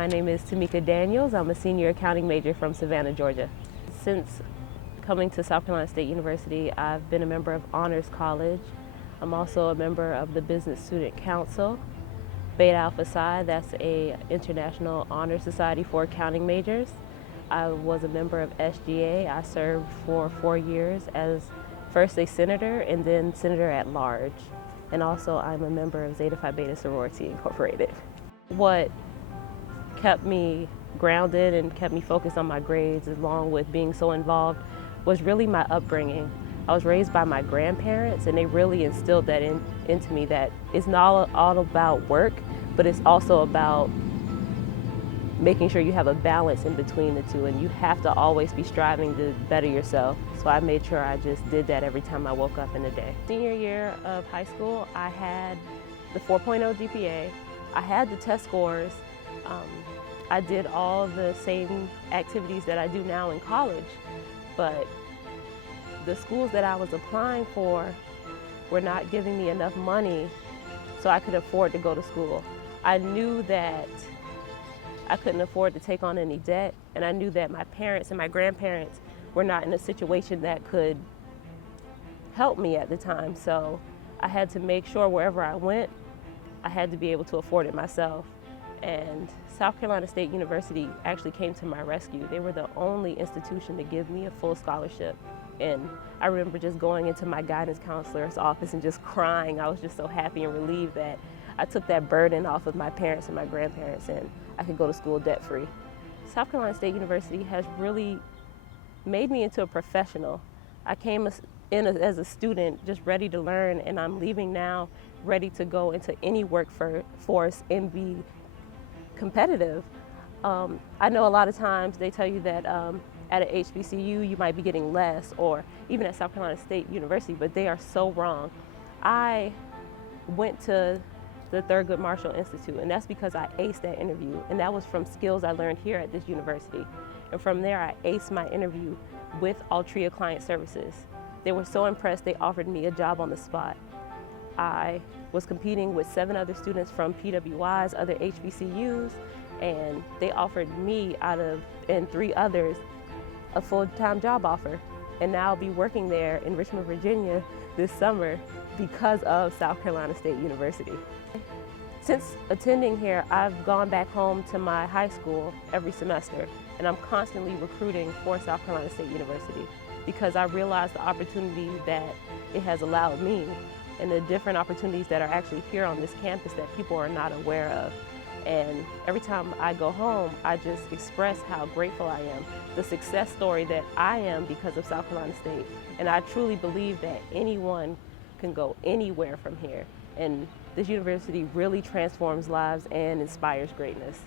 My name is Tamekia Daniels. I'm a senior accounting major from Savannah, Georgia. Since coming to South Carolina State University, I've been a member of Honors College. I'm also a member of the Business Student Council. Beta Alpha Psi, that's a international honor society for accounting majors. I was a member of SGA. I served for 4 years as first a senator and then senator at large. And also I'm a member of Zeta Phi Beta Sorority Incorporated. What kept me grounded and kept me focused on my grades along with being so involved was really my upbringing. I was raised by my grandparents and they really instilled that into me that it's not all about work, but it's also about making sure you have a balance in between the two, and you have to always be striving to better yourself. So I made sure I just did that every time I woke up in the day. Senior year of high school, I had the 4.0 GPA. I had the test scores. I did all the same activities that I do now in college, but the schools that I was applying for were not giving me enough money so I could afford to go to school. I knew that I couldn't afford to take on any debt, and I knew that my parents and my grandparents were not in a situation that could help me at the time. So I had to make sure wherever I went, I had to be able to afford it myself. And South Carolina State University actually came to my rescue. They were the only institution to give me a full scholarship. And I remember just going into my guidance counselor's office and just crying. I was just so happy and relieved that I took that burden off of my parents and my grandparents and I could go to school debt-free. South Carolina State University has really made me into a professional. I came in as a student just ready to learn, and I'm leaving now ready to go into any workforce and be competitive. I know a lot of times they tell you that at an HBCU you might be getting less, or even at South Carolina State University, but they are so wrong. I went to the Thurgood Marshall Institute, and that's because I aced that interview, and that was from skills I learned here at this university. And from there I aced my interview with Altria Client Services. They were so impressed they offered me a job on the spot. I was competing with 7 other students from PWI's other HBCUs, and they offered me and 3 others a full-time job offer. And now I'll be working there in Richmond, Virginia this summer because of South Carolina State University. Since attending here, I've gone back home to my high school every semester, and I'm constantly recruiting for South Carolina State University because I realize the opportunity that it has allowed me and the different opportunities that are actually here on this campus that people are not aware of. And every time I go home, I just express how grateful I am, the success story that I am because of South Carolina State. And I truly believe that anyone can go anywhere from here. And this university really transforms lives and inspires greatness.